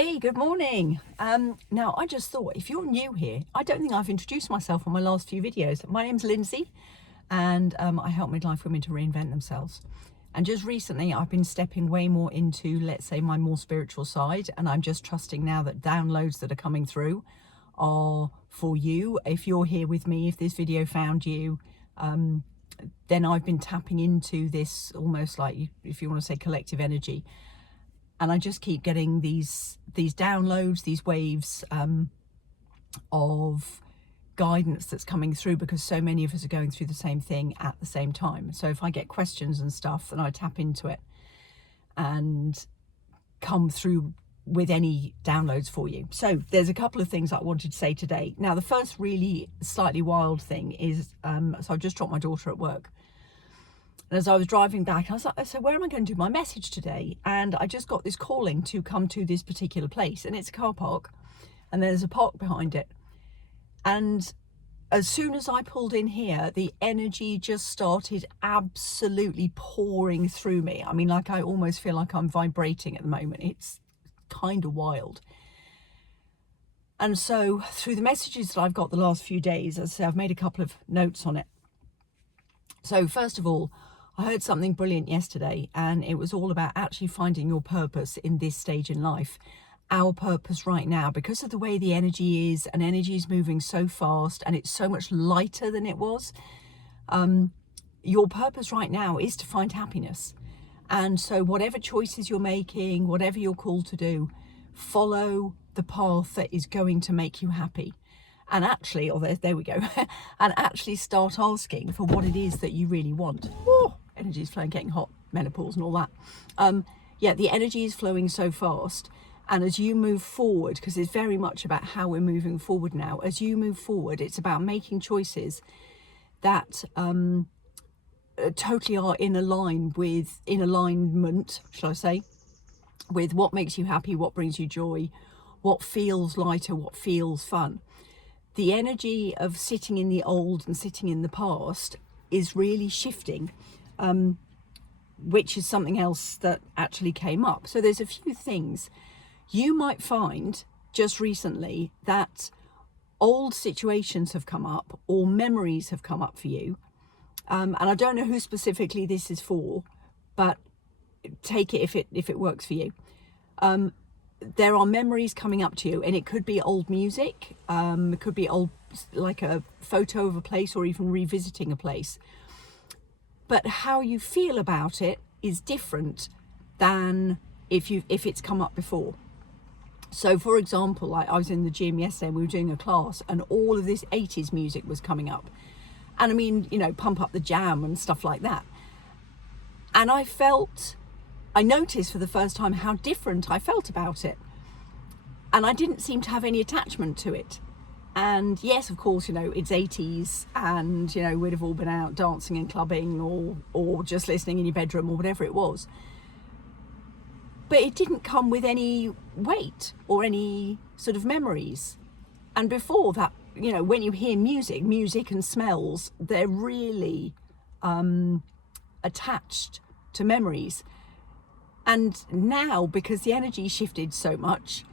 Hey, good morning. Now, I just thought, if you're new here, I don't think I've introduced myself on my last few videos. My name's Lindsay, and I help midlife women to reinvent themselves. And just recently, I've been stepping way more into, let's say, my more spiritual side, and I'm just trusting now that downloads that are coming through are for you. If you're here with me, if this video found you, then I've been tapping into this almost like, if you want to say, collective energy. And I just keep getting these downloads, these waves of guidance that's coming through, because so many of us are going through the same thing at the same time. So if I get questions and stuff, then I tap into it and come through with any downloads for you. So there's a couple of things I wanted to say today. Now, the first really slightly wild thing is, so I just dropped my daughter at work. And as I was driving back, I was like, so where am I going to do my message today? And I just got this calling to come to this particular place, and it's a car park, and there's a park behind it. And as soon as I pulled in here, the energy just started absolutely pouring through me. I mean, like, I almost feel like I'm vibrating at the moment. It's kind of wild. And so through the messages that I've got the last few days, as I say, I've made a couple of notes on it. So first of all, I heard something brilliant yesterday, and it was all about actually finding your purpose in this stage in life. Our purpose right now, because of the way the energy is, and energy is moving so fast and it's so much lighter than it was. Your purpose right now is to find happiness. And so whatever choices you're making, whatever you're called to do, follow the path that is going to make you happy. And actually, there we go, and actually start asking for what it is that you really want. Oh, energy is flowing, getting hot, menopause and all that. Yeah, the energy is flowing so fast. And as you move forward, because it's very much about how we're moving forward now, as you move forward, it's about making choices that totally are in alignment, shall I say, with what makes you happy, what brings you joy, what feels lighter, what feels fun. The energy of sitting in the old and sitting in the past is really shifting, which is something else that actually came up. So there's a few things. You might find just recently that old situations have come up, or memories have come up for you. And I don't know who specifically this is for, but take it if it works for you. There are memories coming up to you, and it could be old music, it could be old, like a photo of a place, or even revisiting a place. But how you feel about it is different than if it's come up before. So for example, I was in the gym yesterday and we were doing a class, and all of this 80s music was coming up. And I mean, you know, Pump Up the Jam and stuff like that. And I noticed for the first time how different I felt about it. And I didn't seem to have any attachment to it. And yes, of course, you know, it's 80s, and, you know, we'd have all been out dancing and clubbing, or just listening in your bedroom, or whatever it was. But it didn't come with any weight or any sort of memories. And before that, you know, when you hear music and smells, they're really attached to memories. And now, because the energy shifted so much,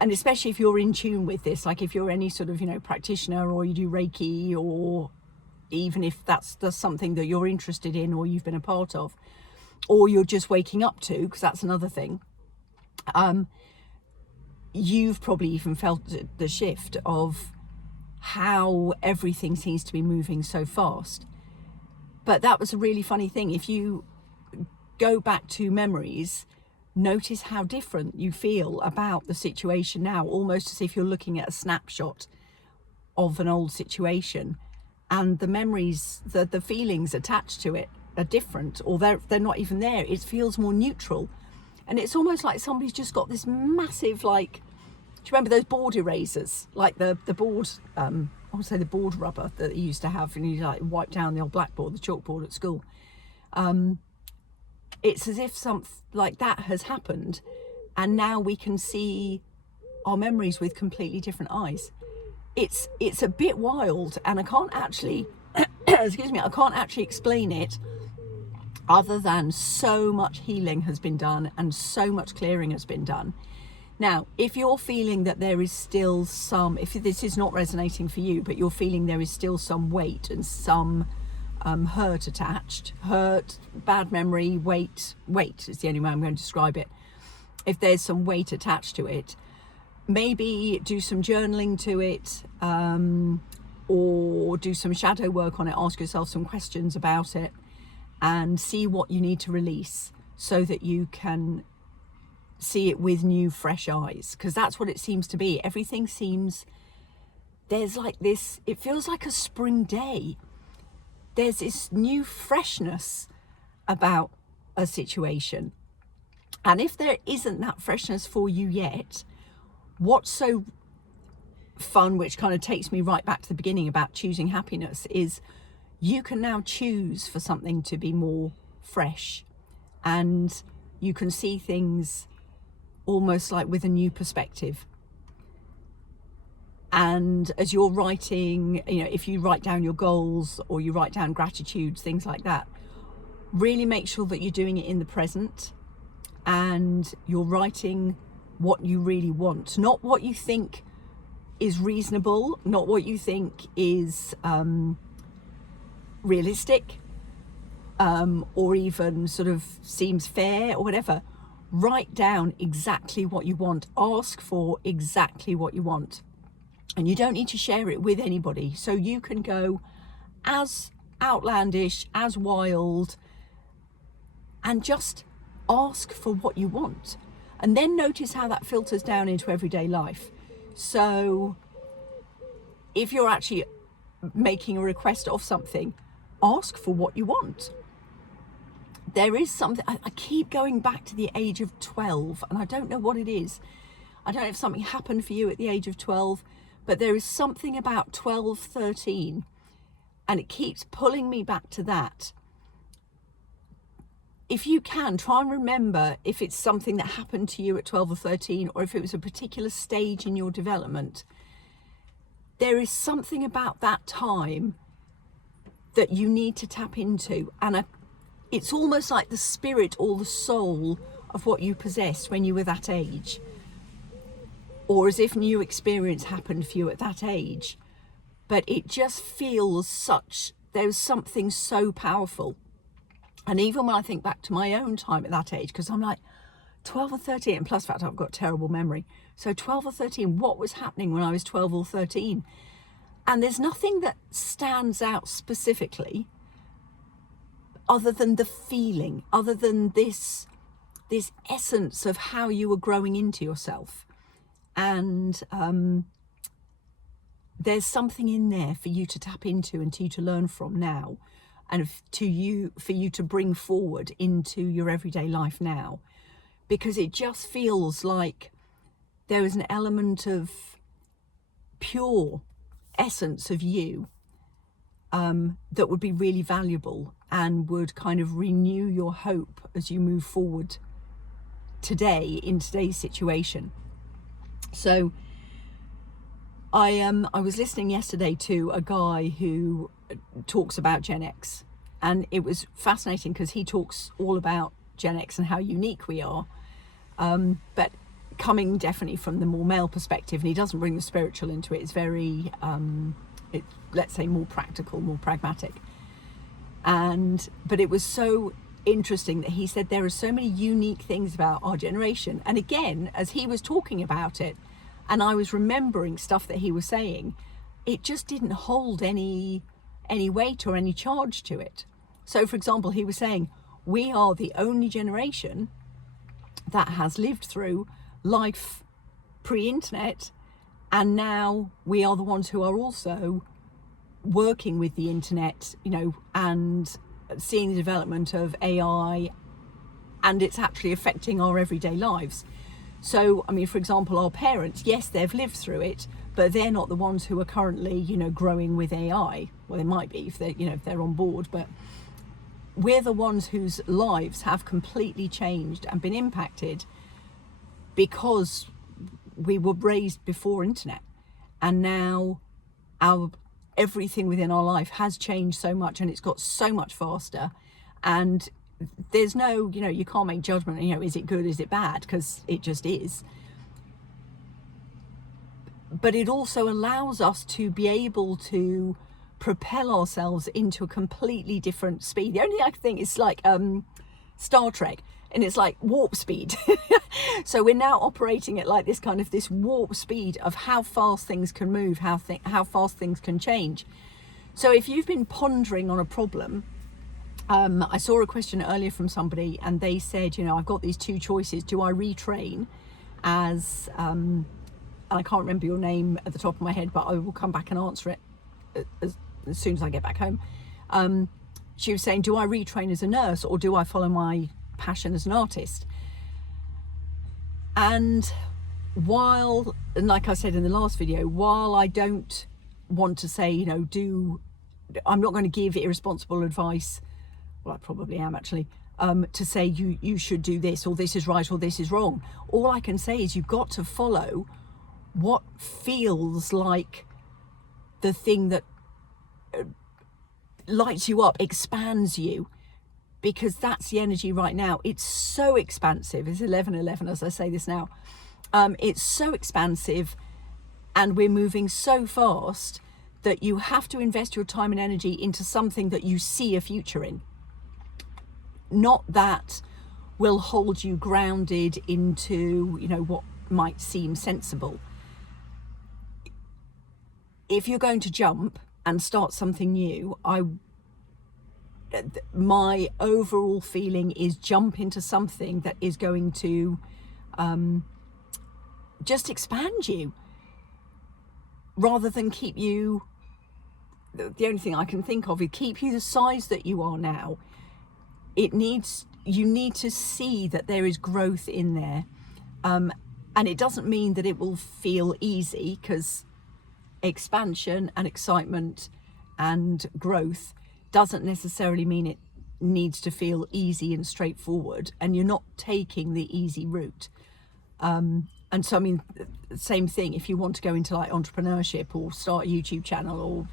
and especially if you're in tune with this, like if you're any sort of, you know, practitioner, or you do Reiki, or even if that's something that you're interested in or you've been a part of, or you're just waking up to, because that's another thing, you've probably even felt the shift of how everything seems to be moving so fast. But that was a really funny thing. If you go back to memories, notice how different you feel about the situation now, almost as if you're looking at a snapshot of an old situation, and the memories, the feelings attached to it are different, or they're not even there. It feels more neutral. And it's almost like somebody's just got this massive, like, do you remember those board erasers, like the board, I would say the board rubber that you used to have, and you like wipe down the old blackboard, the chalkboard at school. It's as if something like that has happened, and now we can see our memories with completely different eyes. It's a bit wild, and I can't actually excuse me, I can't actually explain it other than so much healing has been done and so much clearing has been done. Now, if you're feeling that there is still some, if this is not resonating for you, but you're feeling there is still some weight and some hurt attached, bad memory, weight is the only way I'm going to describe it. If there's some weight attached to it, maybe do some journaling to it, or do some shadow work on it. Ask yourself some questions about it and see what you need to release so that you can see it with new, fresh eyes. Because that's what it seems to be. Everything seems, there's like this, it feels like a spring day. There's this new freshness about a situation. And if there isn't that freshness for you yet, what's so fun, which kind of takes me right back to the beginning about choosing happiness, is you can now choose for something to be more fresh, and you can see things almost like with a new perspective. And as you're writing, if you write down your goals or you write down gratitudes, things like that, really make sure that you're doing it in the present and you're writing what you really want, not what you think is reasonable, not what you think is realistic, or even sort of seems fair or whatever. Write down exactly what you want. Ask for exactly what you want. And you don't need to share it with anybody. So you can go as outlandish, as wild, and just ask for what you want. And then notice how that filters down into everyday life. So if you're actually making a request of something, ask for what you want. There is something, I keep going back to the age of 12, and I don't know what it is. I don't know if something happened for you at the age of 12, but there is something about 12, 13, and it keeps pulling me back to that. If you can, try and remember if it's something that happened to you at 12 or 13, or if it was a particular stage in your development. There is something about that time that you need to tap into, and it's almost like the spirit or the soul of what you possessed when you were that age, or as if new experience happened for you at that age. But it just feels there's something so powerful. And even when I think back to my own time at that age, because I'm like 12 or 13, and plus the fact I've got terrible memory. So 12 or 13, what was happening when I was 12 or 13? And there's nothing that stands out specifically other than the feeling, other than this essence of how you were growing into yourself. And there's something in there for you to tap into and for you to learn from now, and for you to bring forward into your everyday life now, because it just feels like there is an element of pure essence of you that would be really valuable and would kind of renew your hope as you move forward today in today's situation. So I was listening yesterday to a guy who talks about Gen X, and it was fascinating because he talks all about Gen X and how unique we are, but coming definitely from the more male perspective, and he doesn't bring the spiritual into it. It's very let's say more practical, more pragmatic. But it was so interesting that he said there are so many unique things about our generation. And again, as he was talking about it and I was remembering stuff that he was saying, it just didn't hold any weight or any charge to it. So for example, he was saying we are the only generation that has lived through life pre-internet, and now we are the ones who are also working with the internet, and seeing the development of AI, and it's actually affecting our everyday lives. So, I mean, for example, our parents, yes, they've lived through it, but they're not the ones who are currently, growing with AI. Well, they might be if they're on board, but we're the ones whose lives have completely changed and been impacted because we were raised before internet, and now everything within our life has changed so much, and it's got so much faster, and there's no, you can't make judgment, is it good, is it bad, because it just is. but it also allows us to be able to propel ourselves into a completely different speed. The only thing I can think is like Star Trek, and it's like warp speed. So we're now operating at like this warp speed of how fast things can move, how fast things can change. So if you've been pondering on a problem, I saw a question earlier from somebody, and they said, I've got these two choices. Do I retrain as, and I can't remember your name at the top of my head, but I will come back and answer it as soon as I get back home. She was saying, do I retrain as a nurse, or do I follow my passion as an artist? And like I said in the last video, while I don't want to say, I'm not going to give irresponsible advice. Well, I probably am actually, to say you should do this, or this is right, or this is wrong. All I can say is you've got to follow what feels like the thing that lights you up, expands you, because that's the energy right now. It's so expansive. It's 11:11 as I say this now. It's so expansive, and we're moving so fast that you have to invest your time and energy into something that you see a future in. Not that will hold you grounded into, what might seem sensible. If you're going to jump and start something new, my overall feeling is jump into something that is going to just expand you, rather than keep you, the only thing I can think of is keep you the size that you are now. You need to see that there is growth in there. And it doesn't mean that it will feel easy, because expansion and excitement and growth doesn't necessarily mean it needs to feel easy and straightforward, and you're not taking the easy route. And so, same thing, if you want to go into like entrepreneurship, or start a YouTube channel, or,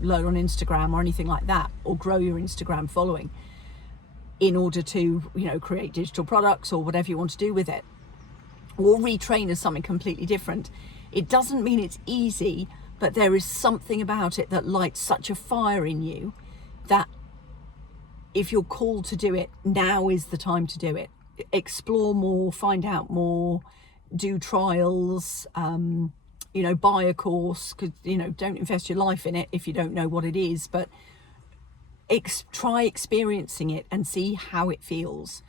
learn on Instagram or anything like that, or grow your Instagram following in order to, create digital products or whatever you want to do with it, or retrain as something completely different. It doesn't mean it's easy, but there is something about it that lights such a fire in you that if you're called to do it, now is the time to do it. Explore more, find out more, do trials, buy a course, because, don't invest your life in it if you don't know what it is, but try experiencing it and see how it feels.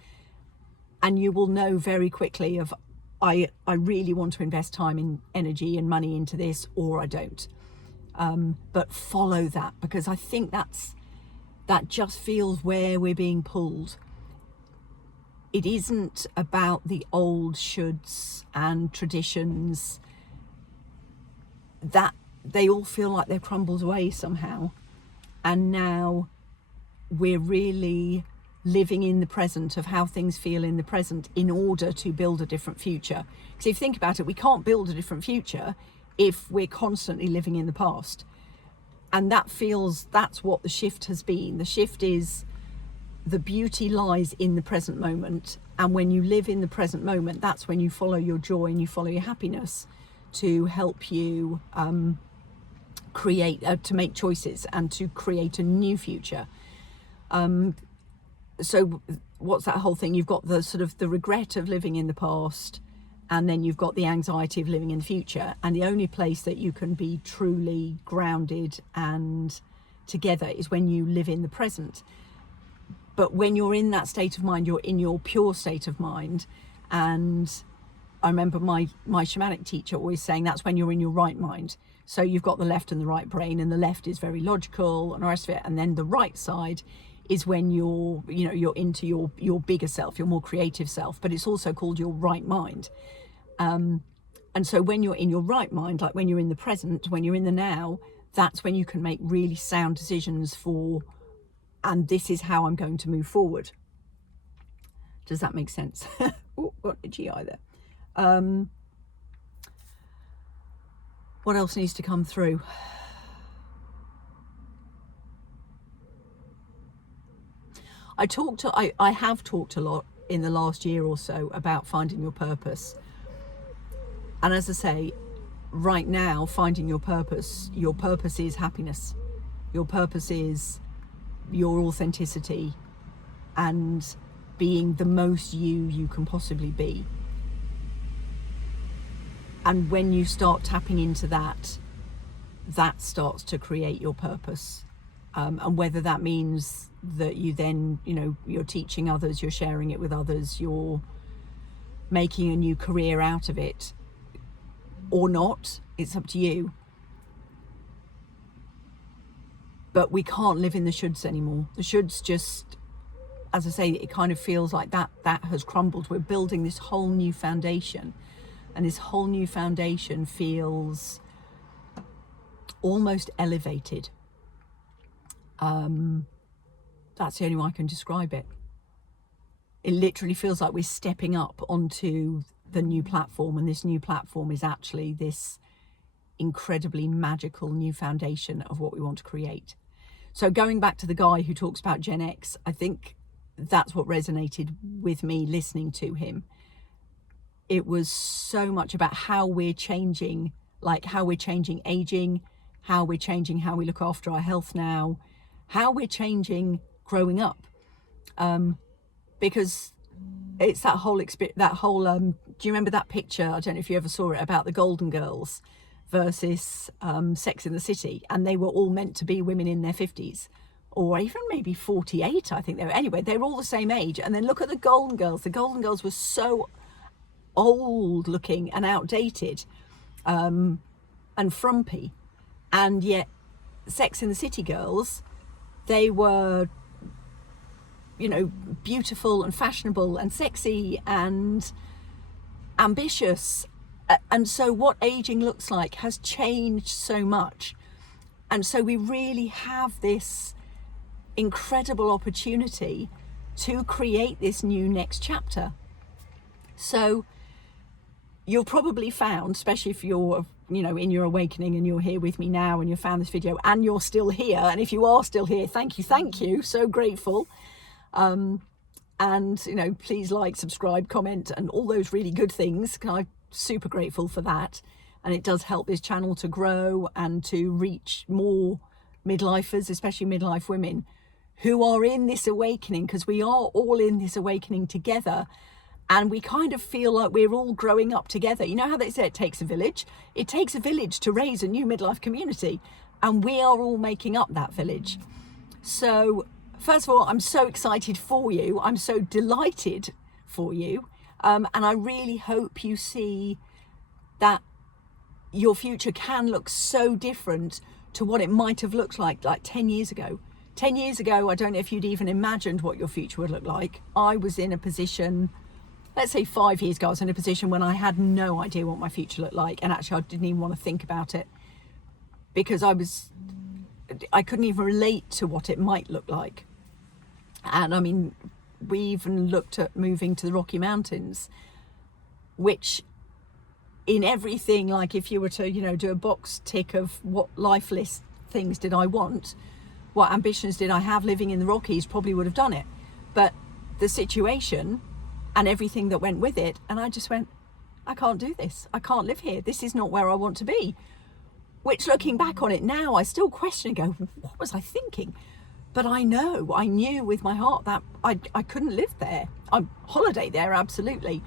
And you will know very quickly of, I really want to invest time and energy and money into this, or I don't. But follow that, because I think that just feels where we're being pulled. It isn't about the old shoulds and traditions, that they all feel like they've crumbled away somehow. And now we're really living in the present of how things feel in the present in order to build a different future. Because if you think about it, we can't build a different future if we're constantly living in the past. And that's what the shift has been. The shift is, the beauty lies in the present moment. And when you live in the present moment, that's when you follow your joy and you follow your happiness to help you to make choices and to create a new future. So what's that whole thing? You've got the sort of the regret of living in the past, and then you've got the anxiety of living in the future. And the only place that you can be truly grounded and together is when you live in the present. But when you're in that state of mind, you're in your pure state of mind. And I remember my shamanic teacher always saying that's when you're in your right mind. So you've got the left and the right brain, and the left is very logical and the rest of it. And then the right side is when you're into your bigger self, your more creative self, but it's also called your right mind. And so when you're in your right mind, like when you're in the present, when you're in the now, that's when you can make really sound decisions and this is how I'm going to move forward. Does that make sense? Oh, got a GI there. What else needs to come through? I have talked a lot in the last year or so about finding your purpose. And as I say, right now, finding your purpose is happiness. Your purpose is your authenticity and being the most you can possibly be. And when you start tapping into that, that starts to create your purpose. And whether that means that you then, you're teaching others, you're sharing it with others, you're making a new career out of it or not, it's up to you. But we can't live in the shoulds anymore. The shoulds just, as I say, it kind of feels like that has crumbled. We're building this whole new foundation, and this whole new foundation feels almost elevated. That's the only way I can describe it. It literally feels like we're stepping up onto the new platform, and this new platform is actually this incredibly magical new foundation of what we want to create. So going back to the guy who talks about Gen X, I think that's what resonated with me listening to him. It was so much about how we're changing, like how we're changing aging, how we're changing how we look after our health now, how we're changing growing up. Because it's that whole do you remember that picture, I don't know if you ever saw it, about the Golden Girls versus Sex in the City, and they were all meant to be women in their 50s or even maybe 48, I think they were. Anyway, they were all the same age. And then look at the Golden Girls. The Golden Girls were so old looking and outdated and frumpy, and yet Sex in the City girls, they were beautiful and fashionable and sexy and ambitious. And so what aging looks like has changed so much, and so we really have this incredible opportunity to create this new next chapter. So you'll probably found, especially if you're in your awakening and you're here with me now and you found this video and you're still here, and if you are still here, thank you, so grateful. And please like, subscribe, comment, and all those really good things. I'm super grateful for that, and it does help this channel to grow and to reach more midlifers, especially midlife women who are in this awakening, because we are all in this awakening together, and we kind of feel like we're all growing up together. You know how they say it takes a village? It takes a village to raise a new midlife community, and we are all making up that village. So first of all, I'm so excited for you. I'm so delighted for you. And I really hope you see that your future can look so different to what it might have looked like 10 years ago. 10 years ago, I don't know if you'd even imagined what your future would look like. I was in a position, let's say 5 years ago, I was in a position when I had no idea what my future looked like. And actually, I didn't even want to think about it, because I couldn't even relate to what it might look like. And I mean, we even looked at moving to the Rocky Mountains, which in everything, like if you were to, do a box tick of what life list things did I want, what ambitions did I have, living in the Rockies probably would have done it. But the situation and everything that went with it, and I just went, I can't do this. I can't live here. This is not where I want to be. Which, looking back on it now, I still question and go, what was I thinking? But I knew with my heart that I couldn't live there. I holiday there, absolutely.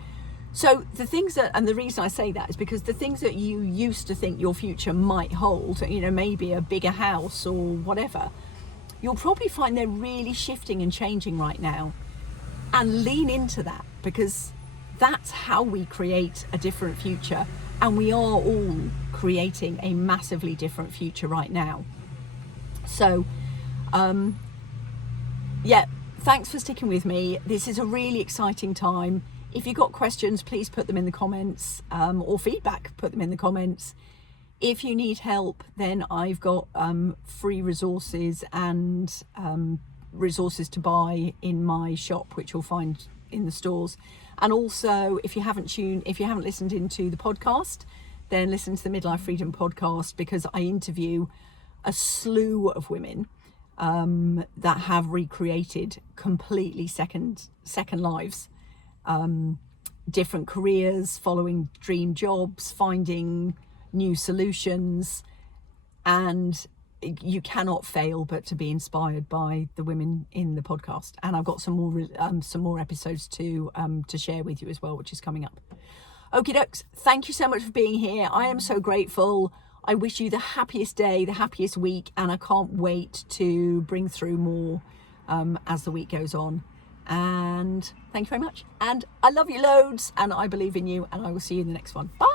So the things that, and the reason I say that is because the things that you used to think your future might hold, maybe a bigger house or whatever, you'll probably find they're really shifting and changing right now. And lean into that, because that's how we create a different future. And we are all creating a massively different future right now. So, thanks for sticking with me. This is a really exciting time. If you've got questions, please put them in the comments, or feedback, put them in the comments. If you need help, then I've got free resources and resources to buy in my shop, which you'll find in the stores. And also, if you haven't listened into the podcast, then listen to the Midlife Freedom podcast, because I interview a slew of women that have recreated completely second lives, different careers, following dream jobs, finding new solutions, and you cannot fail but to be inspired by the women in the podcast. And I've got some more episodes to share with you as well, which is coming up. Okie dokes, thank you so much for being here. I am so grateful. I wish you the happiest day, the happiest week, and I can't wait to bring through more as the week goes on. And thank you very much. And I love you loads, and I believe in you, and I will see you in the next one. Bye.